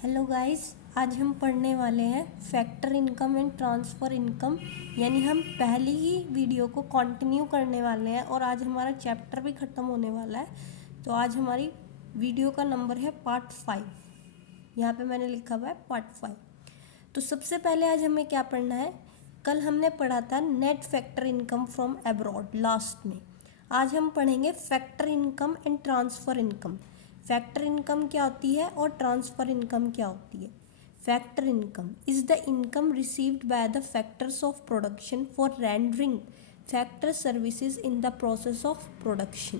Hello guys, आज हम पढ़ने वाले हैं factor income and transfer income. यानी हम पहली ही वीडियो को कंटिन्यू करने वाले हैं और आज हमारा चैप्टर भी ख़त्म होने वाला है। तो आज हमारी वीडियो का नंबर है पार्ट 5। यहाँ पे मैंने लिखा हुआ है पार्ट 5। तो सबसे पहले आज हमें क्या पढ़ना है, कल हमने पढ़ा था net factor income from abroad last में। आज हम पढ़ेंगे factor income and transfer income. Factor income क्या होती है और ट्रांसफ़र इनकम क्या होती है। Factor income is the income received by the factors of production for rendering factor services in the process of production.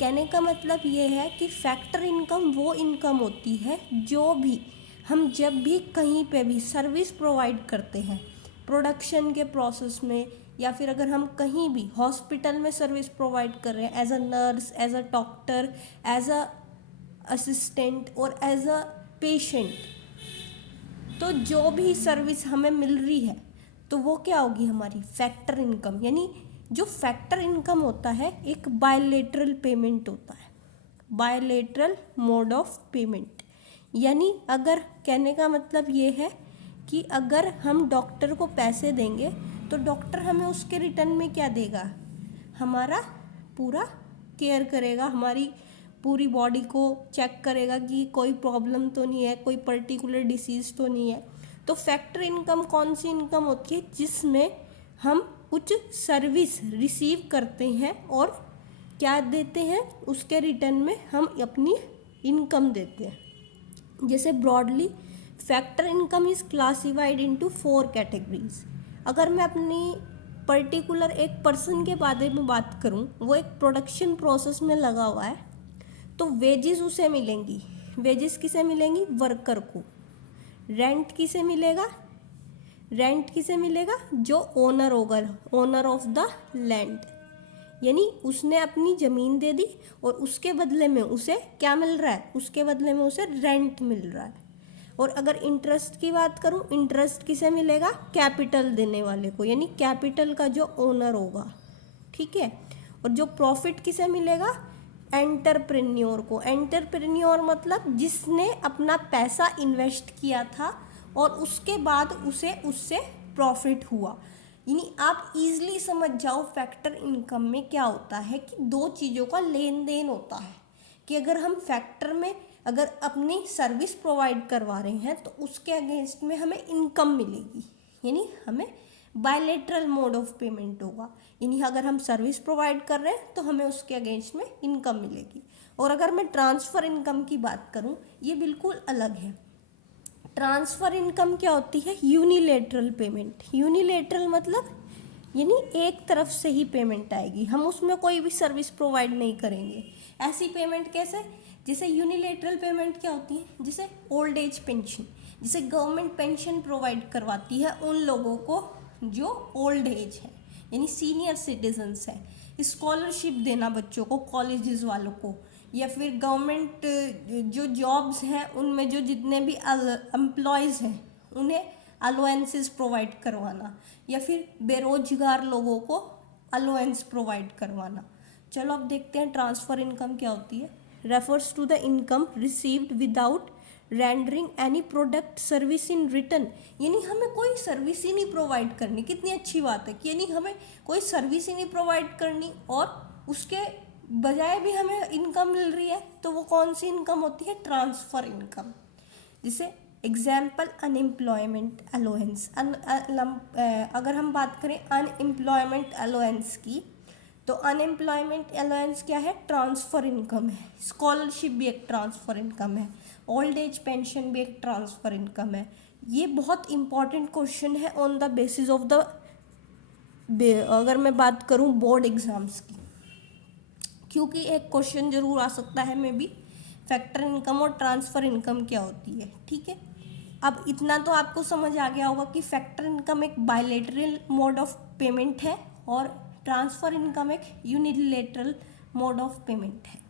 कहने का मतलब ये है कि फैक्टर इनकम वो इनकम होती है जो भी हम जब भी कहीं पे भी सर्विस प्रोवाइड करते हैं प्रोडक्शन के प्रोसेस में, या फिर अगर हम कहीं भी हॉस्पिटल में सर्विस प्रोवाइड कर रहे हैं as a nurse, as a doctor, as a assistant और एज अ पेशेंट, तो जो भी सर्विस हमें मिल रही है तो वो क्या होगी, हमारी फैक्टर इनकम। यानी जो फैक्टर इनकम होता है एक बायलेटरल पेमेंट होता है, बायलेटरल मोड ऑफ पेमेंट। यानी अगर कहने का मतलब ये है कि अगर हम डॉक्टर को पैसे देंगे तो डॉक्टर हमें उसके रिटर्न में क्या देगा, हमारा पूरा केयर करेगा, हमारी पूरी बॉडी को चेक करेगा कि कोई प्रॉब्लम तो नहीं है, कोई पर्टिकुलर डिसीज़ तो नहीं है। तो फैक्टर इनकम कौन सी इनकम होती है, जिसमें हम कुछ सर्विस रिसीव करते हैं और क्या देते हैं, उसके रिटर्न में हम अपनी इनकम देते हैं। जैसे broadly factor income is classified into 4 categories. अगर मैं अपनी पर्टिकुलर एक पर्सन के बारे में बात करूं, वो एक प्रोडक्शन प्रोसेस में लगा हुआ है, तो वेजेस उसे मिलेंगी। वेजेस किसे मिलेंगी, वर्कर को। रेंट किसे मिलेगा, रेंट किसे मिलेगा, जो ओनर होगा, ओनर ऑफ द लैंड। यानी उसने अपनी ज़मीन दे दी और उसके बदले में उसे क्या मिल रहा है, उसके बदले में उसे रेंट मिल रहा है। और अगर इंटरेस्ट की बात करूं, इंटरेस्ट किसे मिलेगा, कैपिटल देने वाले को, यानी कैपिटल का जो ओनर होगा, ठीक है। और जो प्रॉफिट किसे मिलेगा, एंटरप्रेन्योर को। एंटरप्रेन्योर मतलब जिसने अपना पैसा इन्वेस्ट किया था और उसके बाद उसे उससे प्रॉफिट हुआ। यानी आप इजीली समझ जाओ फैक्टर इनकम में क्या होता है कि दो चीज़ों का लेन देन होता है। कि अगर हम फैक्टर में अगर अपनी सर्विस प्रोवाइड करवा रहे हैं तो उसके अगेंस्ट में हमें इनकम मिलेगी, यानी हमें बायलेटरल मोड ऑफ पेमेंट होगा। यानी अगर हम सर्विस प्रोवाइड कर रहे हैं तो हमें उसके अगेंस्ट में इनकम मिलेगी। और अगर मैं ट्रांसफ़र इनकम की बात करूं, ये बिल्कुल अलग है। ट्रांसफ़र इनकम क्या होती है, यूनिलेटरल पेमेंट। यूनिलेटरल मतलब यानी एक तरफ से ही पेमेंट आएगी, हम उसमें कोई भी सर्विस प्रोवाइड नहीं करेंगे। ऐसी पेमेंट कैसे, जैसे यूनिलेटरल पेमेंट क्या होती है, जैसे ओल्ड एज पेंशन, जैसे गवर्नमेंट पेंशन प्रोवाइड करवाती है उन लोगों को जो ओल्ड एज है, यानी सीनियर सिटीजन्स हैं। स्कॉलरशिप देना बच्चों को, कॉलेजेस वालों को, या फिर गवर्नमेंट जो जॉब्स हैं उनमें जो जितने भी एम्प्लॉयज़ हैं उन्हें अलाउंसेस प्रोवाइड करवाना, या फिर बेरोजगार लोगों को अलाउंस प्रोवाइड करवाना। चलो अब देखते हैं ट्रांसफ़र इनकम क्या होती है। Refers to the income received without rendering any product service in return. यानी हमें कोई सर्विस ही नहीं प्रोवाइड करनी। कितनी अच्छी बात है कि यानी हमें कोई सर्विस ही नहीं प्रोवाइड करनी और उसके बजाय भी हमें इनकम मिल रही है। तो वो कौन सी इनकम होती है, ट्रांसफ़र इनकम। जैसे एग्जाम्पल अनएम्प्लॉयमेंट अलाउंस। अगर हम बात करें अनएम्प्लॉयमेंट अलाउंस की, तो अनएम्प्लॉयमेंट अलाउंस क्या है, ट्रांसफ़र इनकम है। स्कॉलरशिप भी एक ट्रांसफ़र इनकम है। ओल्ड एज पेंशन भी एक ट्रांसफ़र इनकम है। ये बहुत इंपॉर्टेंट क्वेश्चन है on the basis of the, अगर मैं बात करूँ बोर्ड एग्ज़ाम्स की, क्योंकि एक क्वेश्चन जरूर आ सकता है मे बी फैक्टर इनकम और ट्रांसफ़र इनकम क्या होती है, ठीक है। अब इतना तो आपको समझ आ गया होगा कि फैक्टर इनकम एक बायलेटरल मोड ऑफ पेमेंट है और ट्रांसफ़र इनकम एक यूनिलेटरल मोड ऑफ पेमेंट है।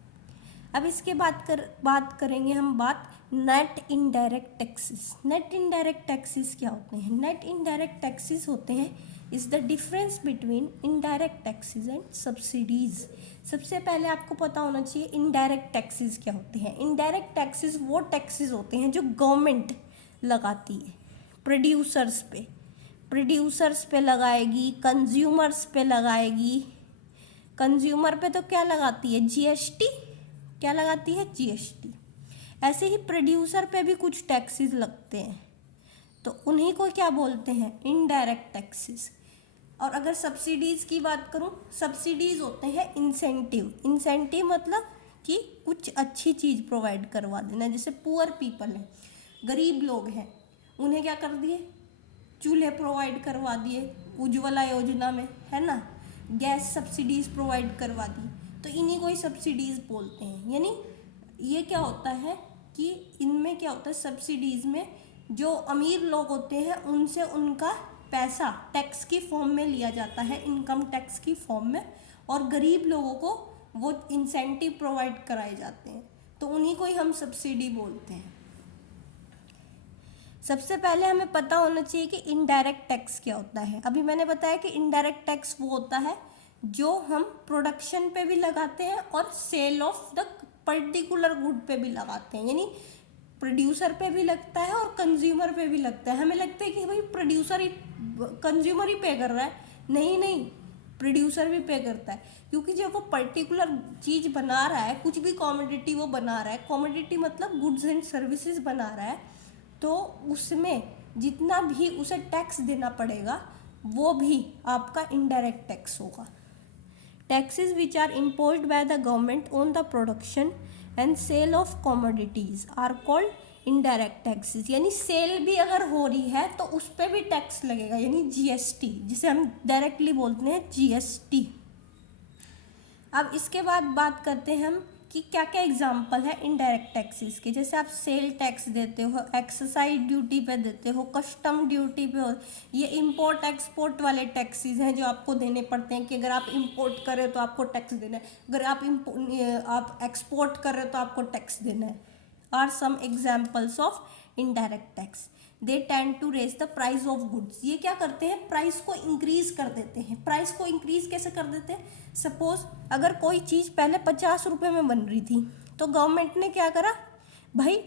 अब इसके बात करेंगे हम net indirect taxes. Net indirect taxes क्या होते हैं, नेट इनडायरेक्ट टैक्सेस होते हैं is the difference between indirect taxes and subsidies. सबसे पहले आपको पता होना चाहिए इनडायरेक्ट टैक्सेस क्या होते हैं। इनडायरेक्ट टैक्सेस वो टैक्सेस होते हैं जो गवर्नमेंट लगाती है प्रोड्यूसर्स पे लगाएगी, कंज्यूमर्स पे लगाएगी। कंज्यूमर पे तो क्या लगाती है, जीएसटी। क्या लगाती है, जीएसटी। ऐसे ही प्रोड्यूसर पे भी कुछ टैक्सेस लगते हैं, तो उन्हीं को क्या बोलते हैं, इनडायरेक्ट टैक्सेस। और अगर सब्सिडीज़ की बात करूं, सब्सिडीज़ होते हैं इंसेंटिव मतलब कि कुछ अच्छी चीज़ प्रोवाइड करवा देना। जैसे पुअर पीपल है, गरीब लोग हैं, उन्हें क्या कर दिए, चूल्हे प्रोवाइड करवा दिए उज्ज्वला योजना में, है ना, गैस सब्सिडीज़ प्रोवाइड करवा दी, तो इन्हीं को ही सब्सिडीज़ बोलते हैं। यानी ये क्या होता है कि इनमें क्या होता है, सब्सिडीज़ में जो अमीर लोग होते हैं उनसे उनका पैसा टैक्स की फॉर्म में लिया जाता है, इनकम टैक्स की फॉर्म में, और गरीब लोगों को वो इंसेंटिव प्रोवाइड कराए जाते हैं, तो उन्हीं को ही हम सब्सिडी बोलते हैं। सबसे पहले हमें पता होना चाहिए कि इनडायरेक्ट टैक्स क्या होता है। अभी मैंने बताया कि इनडायरेक्ट टैक्स वो होता है जो हम प्रोडक्शन पे भी लगाते हैं और sale of the particular good पे भी लगाते हैं। यानी प्रोड्यूसर पे भी लगता है और कंज्यूमर पे भी लगता है। हमें लगता है कि भाई प्रोड्यूसर ही, कंज्यूमर ही पे कर रहा है, नहीं, प्रोड्यूसर भी पे करता है, क्योंकि जब वो पर्टिकुलर चीज़ बना रहा है, कुछ भी कॉमोडिटी वो बना रहा है, कॉमोडिटी मतलब गुड्स एंड सर्विसेज बना रहा है, तो उसमें जितना भी उसे टैक्स देना पड़ेगा वो भी आपका इनडायरेक्ट टैक्स होगा। Taxes which are imposed by the government on the production and sale of commodities are called indirect taxes। यानी सेल भी अगर हो रही है तो उस पर भी टैक्स लगेगा, यानी जीएसटी, जिसे हम डायरेक्टली बोलते हैं जीएसटी। अब इसके बाद बात करते हैं हम कि क्या क्या एग्जाम्पल है इनडायरेक्ट टैक्सेस के। जैसे आप सेल टैक्स देते हो, एक्साइज ड्यूटी पे देते हो, कस्टम ड्यूटी पे हो, ये इंपोर्ट एक्सपोर्ट वाले टैक्सेस हैं जो आपको देने पड़ते हैं कि अगर आप इंपोर्ट कर रहे हो तो आपको टैक्स देना है, अगर आप एक्सपोर्ट कर रहे हो तो आपको टैक्स देना है। Are some examples of indirect tax. They tend to raise the price of goods. ये क्या करते हैं, प्राइस को इंक्रीज कर देते हैं। प्राइस को इंक्रीज कैसे कर देते हैं, सपोज अगर कोई चीज़ पहले 50 रुपये में बन रही थी तो गवर्नमेंट ने क्या करा, भाई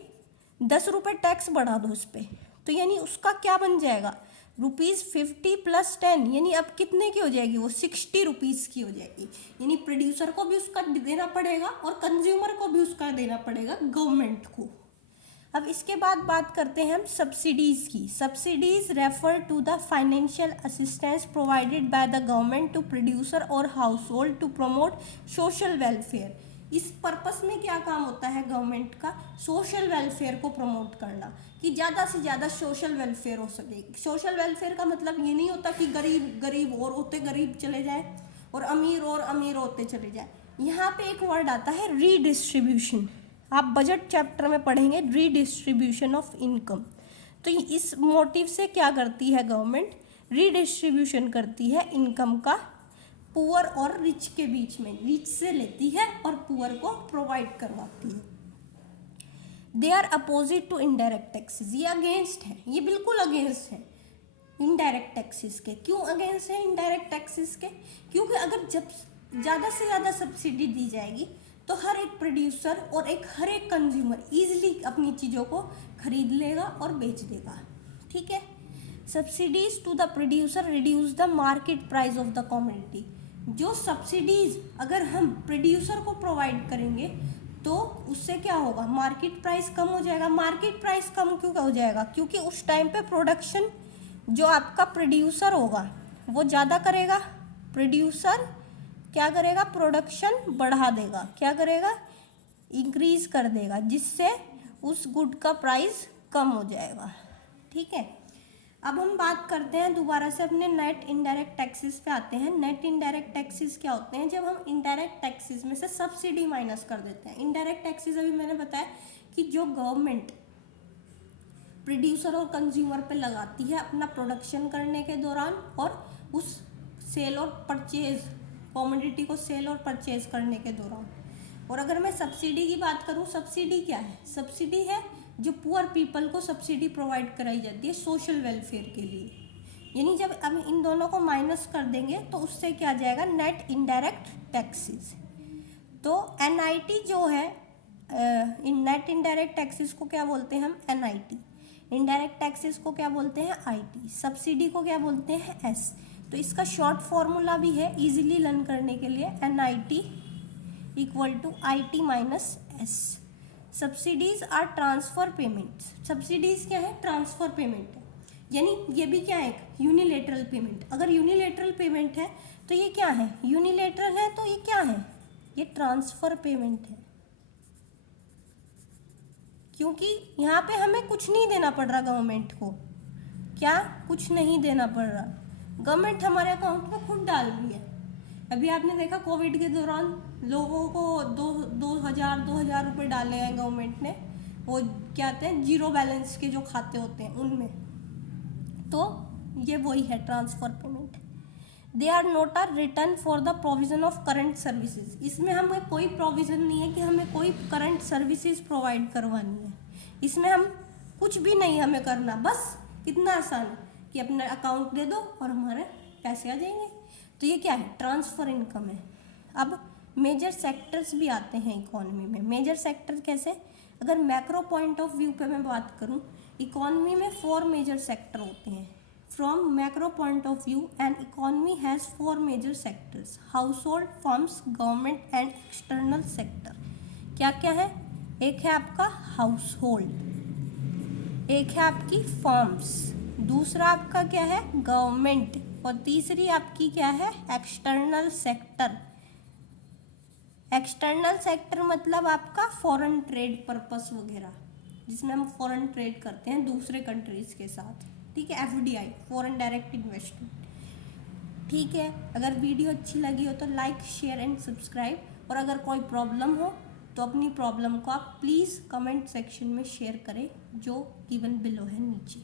10 रुपये टैक्स बढ़ा दो उस पर, तो यानी उसका क्या बन जाएगा, ₹50 + 10, यानी अब कितने की हो जाएगी, वो 60 रुपीज़ की हो जाएगी। यानी प्रोड्यूसर को भी उसका देना पड़ेगा और कंज्यूमर को भी उसका देना पड़ेगा गवर्नमेंट को। अब इसके बाद बात करते हैं हम सब्सिडीज़ की। Subsidies refer to the financial assistance provided by the government to producer और household to promote social welfare. इस पर्पस में क्या काम होता है गवर्नमेंट का, सोशल वेलफेयर को प्रमोट करना, कि ज़्यादा से ज़्यादा सोशल वेलफेयर हो सके। सोशल वेलफेयर का मतलब ये नहीं होता कि गरीब गरीब और होते गरीब चले जाए और अमीर होते चले जाए। यहाँ पे एक वर्ड आता है रीडिस्ट्रीब्यूशन, आप बजट चैप्टर में पढ़ेंगे, रीडिस्ट्रीब्यूशन ऑफ इनकम। तो इस मोटिव से क्या करती है गवर्नमेंट, रीडिस्ट्रीब्यूशन करती है इनकम का पुअर और रिच के बीच में, रिच से लेती है और पुअर को प्रोवाइड करवाती है। They are opposite to indirect taxes. ये अगेंस्ट है, ये बिल्कुल अगेंस्ट है इनडायरेक्ट टैक्सेस के। क्यों अगेंस्ट है इनडायरेक्ट टैक्सेस के, क्योंकि अगर जब ज़्यादा से ज़्यादा सब्सिडी दी जाएगी तो हर एक प्रोड्यूसर और हर एक कंज्यूमर ईजिली अपनी चीज़ों को खरीद लेगा और बेच देगा, ठीक है। Subsidies to the producer reduce the market price of the commodity. जो सब्सिडीज अगर हम प्रोड्यूसर को प्रोवाइड करेंगे तो उससे क्या होगा, मार्केट प्राइस कम हो जाएगा। मार्केट प्राइस कम क्यों हो जाएगा, क्योंकि उस टाइम पे प्रोडक्शन जो आपका प्रोड्यूसर होगा वो ज़्यादा करेगा, प्रोड्यूसर क्या करेगा, प्रोडक्शन बढ़ा देगा, क्या करेगा, इंक्रीज कर देगा, जिससे उस गुड का प्राइस कम हो जाएगा, ठीक है। अब हम बात करते हैं दोबारा से अपने नेट इनडायरेक्ट टैक्सेस पे आते हैं। नेट इनडायरेक्ट टैक्सेस क्या होते हैं, जब हम इनडायरेक्ट टैक्सेस में से सब्सिडी माइनस कर देते हैं। इनडायरेक्ट टैक्सेस अभी मैंने बताया कि जो गवर्नमेंट प्रोड्यूसर और कंज्यूमर पे लगाती है अपना प्रोडक्शन करने के दौरान और उस सेल और परचेज कमोडिटी को सेल और परचेज करने के दौरान। और अगर मैं सब्सिडी की बात करूं, सब्सिडी क्या है, सब्सिडी है जो पुअर पीपल को सब्सिडी प्रोवाइड कराई जाती है सोशल वेलफेयर के लिए। यानी जब अब इन दोनों को माइनस कर देंगे तो उससे क्या आ जाएगा, नेट इनडायरेक्ट टैक्सेस। तो एनआईटी जो है, नेट इनडायरेक्ट टैक्सेस को क्या बोलते हैं हम, एनआईटी। इनडायरेक्ट टैक्सेस को क्या बोलते हैं, आईटी। सब्सिडी को क्या बोलते हैं, एस। तो इसका शॉर्ट फॉर्मूला भी है इजीली लर्न करने के लिए, NIT equal to IT minus S. Subsidies are transfer payments. Subsidies क्या है, ट्रांसफर पेमेंट है, यानी ये भी क्या है, यूनिलेटरल पेमेंट। अगर यूनिलेटरल पेमेंट है तो ये क्या है, यूनिलेटरल है तो ये क्या है, ये ट्रांसफर पेमेंट है, क्योंकि यहाँ पे हमें कुछ नहीं देना पड़ रहा गवर्नमेंट को। क्या, कुछ नहीं देना पड़ रहा, गवर्नमेंट हमारे अकाउंट में खुद डाल रही है। अभी आपने देखा कोविड के दौरान लोगों को 2,000 रुपये डाले हैं गवर्नमेंट ने, वो क्या कहते हैं, जीरो बैलेंस के जो खाते होते हैं उनमें। तो ये वही है transfer payment. They are not are return for the provision of current services. इसमें हमें कोई प्रोविजन नहीं है कि हमें कोई करंट सर्विसेज प्रोवाइड करवानी है, इसमें हम कुछ भी नहीं हमें करना, बस कितना आसान कि अपना अकाउंट दे दो और हमारे पैसे आ जाएंगे। तो ये क्या है, ट्रांसफर इनकम है। अब मेजर सेक्टर्स भी आते हैं इकोनॉमी में। मेजर सेक्टर कैसे, अगर मैक्रो पॉइंट ऑफ व्यू पे मैं बात करूं, इकोनॉमी में 4 मेजर सेक्टर होते हैं। From macro point of view an economy has 4 major sectors, household, firms, government and external sector. क्या क्या है, एक है आपका हाउसहोल्ड, एक है आपकी फर्म्स, दूसरा आपका क्या है, गवर्नमेंट, और तीसरी आपकी क्या है, एक्सटर्नल सेक्टर। एक्सटर्नल सेक्टर मतलब आपका फॉरेन ट्रेड पर्पस वगैरह, जिसमें हम फॉरेन ट्रेड करते हैं दूसरे कंट्रीज के साथ, ठीक है, एफडीआई, फॉरेन डायरेक्ट इन्वेस्टमेंट। ठीक है, अगर वीडियो अच्छी लगी हो तो लाइक, शेयर एंड सब्सक्राइब, और अगर कोई प्रॉब्लम हो तो अपनी प्रॉब्लम को आप प्लीज़ कमेंट सेक्शन में शेयर करें, जो गिवन बिलो है नीचे।